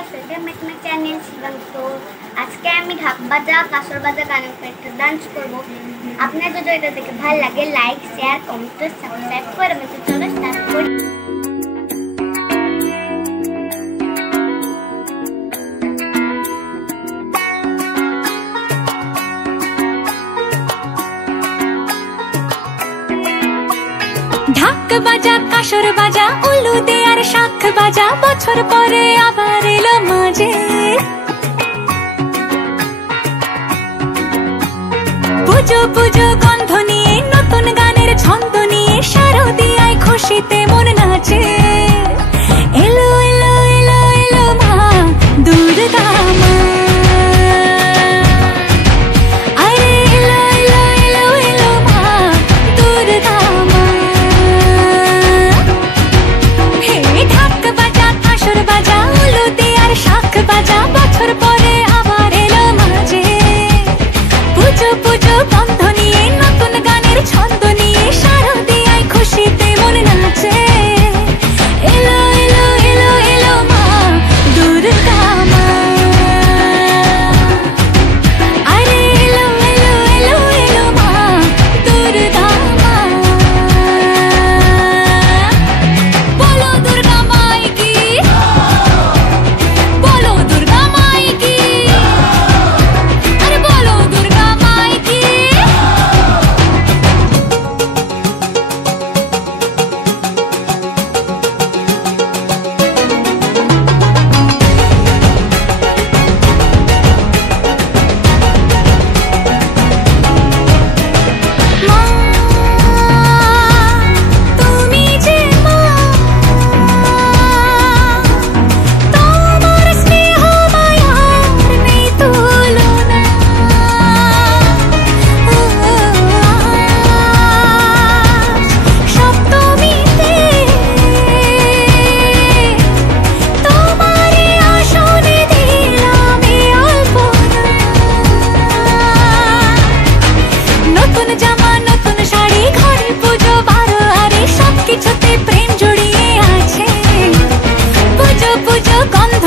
Guys, welcome back to my channel শিবাং। তো আজকে আমি ঢাক বাজা কাসর বাজা গানের উপর একটা ডান্স করব। আপনাদের যদি এটা দেখে ভালো লাগে লাইক শেয়ার কমেন্ট সাবস্ক্রাইব করে আমাকে চলো স্টার্ট করি। ঢাক বাজা কাসর বাজা উলু দে আর শাখ বাজা, বছর পরে আবার এলো মাঝে। পুজো পুজো গন্ধ নিয়ে নতুন গানের ছন্দ নিয়ে শারদিয়ায় খুশিতে মন নাচে। এলো এলো এলো এলো মা দুর্গা মা, আরে এলো এলো এলো এলো মা দুর্গা মা। হে ঢাক বাজা কাসর বাজা উলু দে আর শাখ বাজা, বছর পরে আবার এলো মাঝে। পুজো পুজো গন্ধ নিয়ে নতুন গানের ছন্দ নিয়ে শারদিয়ায় খুশিতে মন নাচে। এলো এলো এলো এলো মা দুর্গা মা, আরে এলো এলো এলো এলো মা দুর্গা মা। বলো দুর্গা মাই কি, বলো দুর্গা মাই কি, আরে বলো দুর্গা মাই কি। মা তুমি যে মা, তোমার স্নেহ মায়ার নেই তুলনা। সপ্তমীতে তোমারে আসনে দিলাম এই অল্পনা। নতুন জামা নতুন শাড়ি ঘরে পুজো বারো আরে সবকিছুতে প্রেম জড়িয়ে আছে। পুজো পুজো গন্ধ